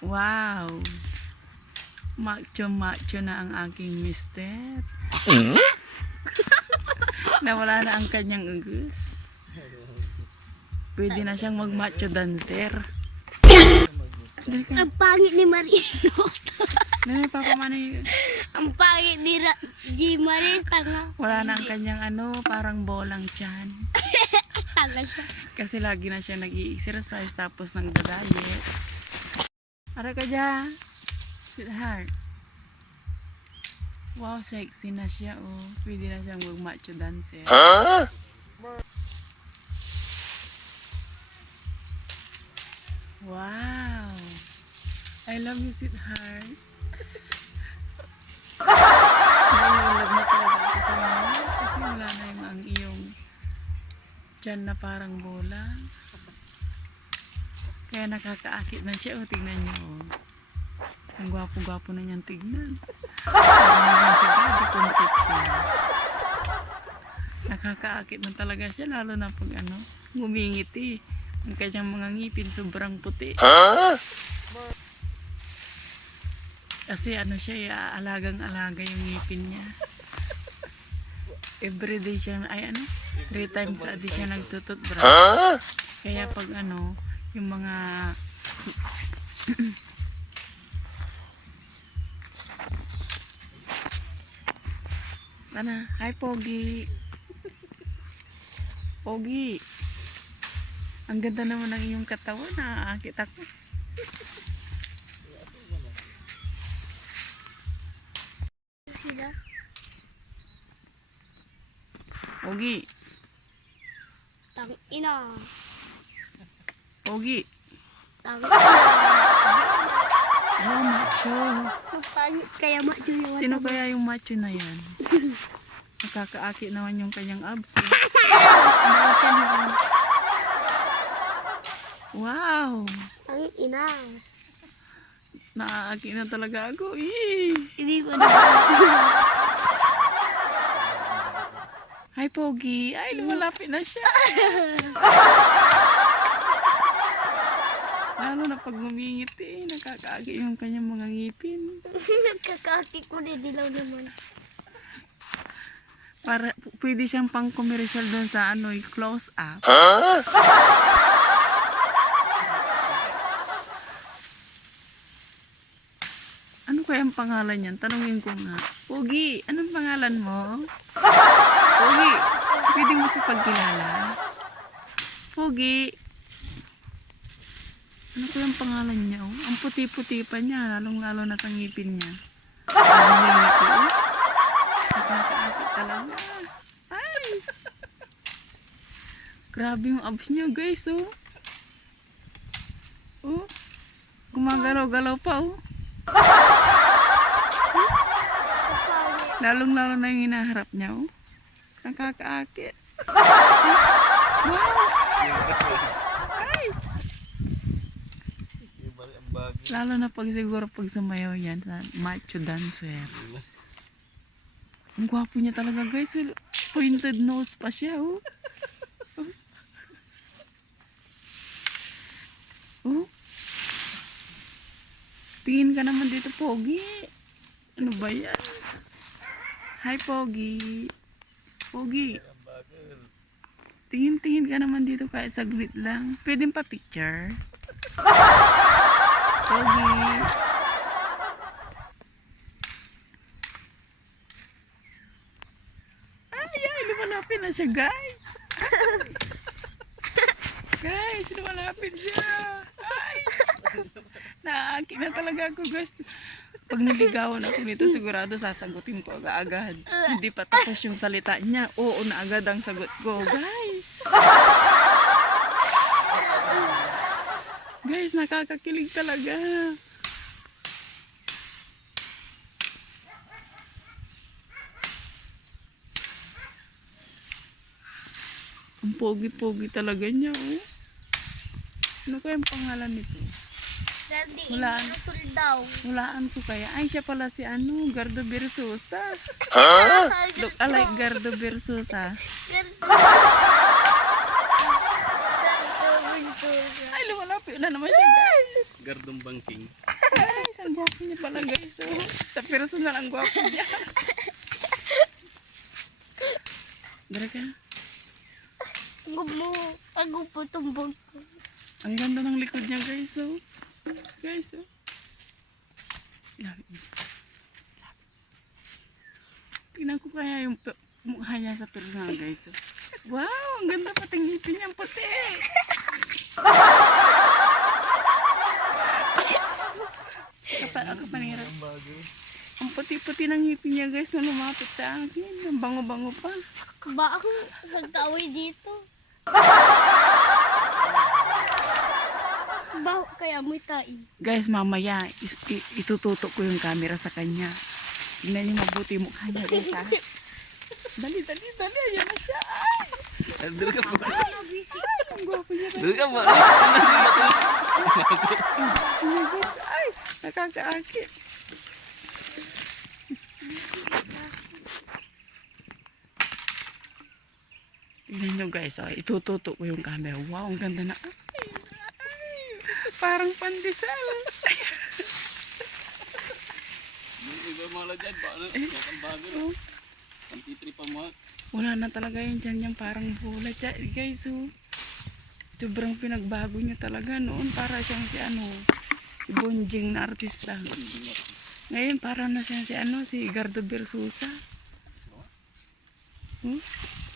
Wow. Macho na ang aking mister. Nawala na ang kanyang ugus. Pwede na siyang mag-macho dancer. Ang pangit ni Marino. Nani, Papa Manny. Ang pangit ni G. Marie. Tanga. Wala na ang kanyang parang bolang tiyan. Tanga siya. Kasi lagi na siya nag-i-exercise tapos nag-diet. Ara ka dyan. Sweetheart. Wow, sexy na siya, oh. Pwede na siyang mag-macho dancer. Huh? Wow. I love you, sweetheart. Naiulog na talaga ako sa'yo. Kasi wala na ang iyong tiyan na parang bola. Kaya nakakaakit na siya, oh. Tignan niyo, oh. Ang gwapo-gwapo na niyang tignan. Nakakaakit na talaga siya, lalo na pag ngumingiti. Ang kanyang mga ngipin sobrang puti. Kasi siya, alagang-alaga yung ngipin niya. Everyday siya, 3 times a day siya nagtututbrush. Kaya pag yung mga hi Pogi. Pogi. Ang ganda naman ng iyong katawan, naaakit ako. Sila. Pogi. Tang ina. Pogi. Tang ina. Oh, macho. Ang pangit kaya macho yung Sino kaya yung macho na yan? Nakakaakit naman yung kanyang abs. Wow! Tang ina. Naaakit na talaga ako. Hindi ko na. Hi Pogi. Ay, lumalapit na siya. Lalo na pag ngumingiti, nakakaakit yung kanyang mga ngipin. Nagkakakit ko na dilaw naman. Para pwede siyang pang commercial doon sa close up. Ano kaya ang pangalan niyan? Tanungin ko nga. Pogi, anong pangalan mo? Pogi, pwede mo pagkilala? Pogi. Ano kaya ang pangalan niya? Oh? Ang puti-puti pa niya, lalong-lalo na sa ngipin niya. Nakakaakit talaga. Ay! Grabe yung abs niya, guys, oh. Oh. Gumagalaw-galaw pa, oh. Lalong-lalo na yung hinaharap niya, oh. Nakakaakit. Wow! Ay! Lalo na siguro pag sumayaw yan sa macho dancer. Ang gwapo niya talaga, guys. Pointed nose pa siya, oh. Oh. Tingin ka naman dito, Pogi. Ano ba yan? Hi, Pogi. Pogi. Tingin ka naman dito kahit saglit lang. Pwedeng pa picture. Pogi. Ay, lumalapit na siya, guys. Guys, lumalapit siya. Ay. Naaakit na talaga ako, guys. Pag niligawan ako nito, sigurado sasagutin ko agad. Hindi pa tapos yung salita niya. Oo na agad ang sagot ko, guys. Guys, nakakakilig talaga. Ang pogi-pogi talaga niya, oh. Ano kaya ang pangalan nito? Daddy, Hulaan. Rusul daw. Hulaan ko kaya. Ay, siya pala si Gardo Versosa. Look alike Gardo Versosa. Ay, lumalapit na naman siya, guys. Gardong Bangking. Ay, isang gwapo niya pala guys. Oh. Sa personal ang gwapo niya. Dara ka. Ako po tumbog ko. Ang ganda ng likod niya guys. Oh. Guys. Oh. Tingnan ko kaya yung mukha niya sa personal guys. Oh. Wow, ang ganda pating ngipin niya. Ang puti. Ako panira. Ang puti-puti ng ngipin niya guys na lumapit sa akin. Ang bango-bango pa. Ba ako nagtawid dito. Ba kaya mo tai. Guys, mamaya itututok ko yung camera sa kanya. Tingnan niyo mabuti yung mukha niya guys ha. Dali. Ayan na siya. Ay, Dali ka ba? ang gwapo niya. Dali ka ba? Ay, nakakaakit. Tingnan nyo guys, oh, itututok ko yung camera. Wow, ang ganda na. Ay, parang pandesal. Iba malah dyan, paano? Makan bago na. Oh, Pantitri pa mo. wala na talaga yun dyan yung parang bola. Guys, oh, sobrang pinagbago niya talaga noon. Para siyang si ano, si Bonjing na artista. Ngayon, para na siyang si ano, si Gardo Versosa.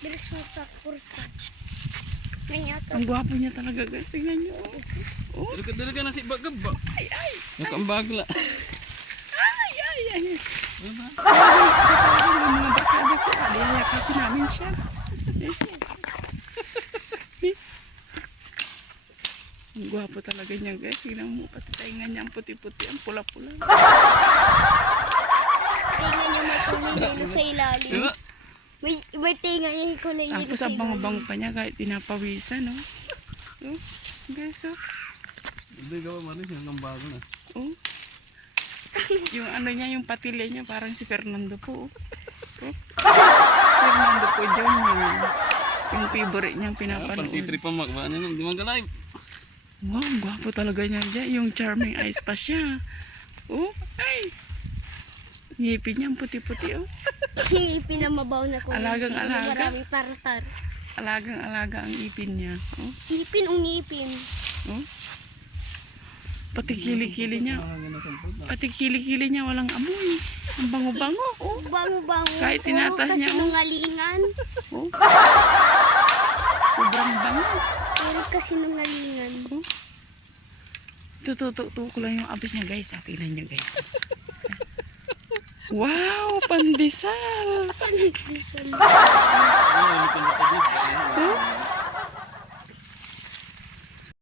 Dirso sa kursa. Ngayon Ang gwapo niya talaga guys. Tingnan nyo. Oh. Dali ka na si Bagab ba? Ay. Makan bagla. Ay. Yung mga barkada ko. Aliyakapin namin siya. Ang gwapo talaga niya guys. Tingnan mo pati tainga niya. Ang puti-puti. Ang pula-pula. tingnan niyo may kulay sa ilalim. Diba? May tinga yung kulay niya Tapos sa ang ilalim. bango-bango pa niya kahit pinapawisan. No? Oh. Guys oh. Hindi ka ba manis yung bago na. Oh. Yung ano niya, yung patile niya parang si Fernando po. Oh. Fernando po Jr. Yung favorite niyang pinapanood. Pantitri pa mak ba? Ano di man ka live? Wow, ang gwapo talaga niya dyan. Yung charming eyes pa siya. Oh, ay. Ngipin niya, ang puti-puti oh. Pinamabaw na kulay. Alagang-alaga. Maraming tartar. Alagang-alaga ang ipin niya. Oh, Ipin o ngipin. oh. Pati kili-kili niya. Pati kili-kili niya walang amoy. Ang bango-bango. Oh. Bango-bango. Kahit tinatas niya, oh. Sinungalingan. Oh. Sobrang bango. Puro kasinungalingan. Tututok ko lang yung abis niya guys. Tingnan niyo guys. Wow, pandesal. Ano yung pantitri?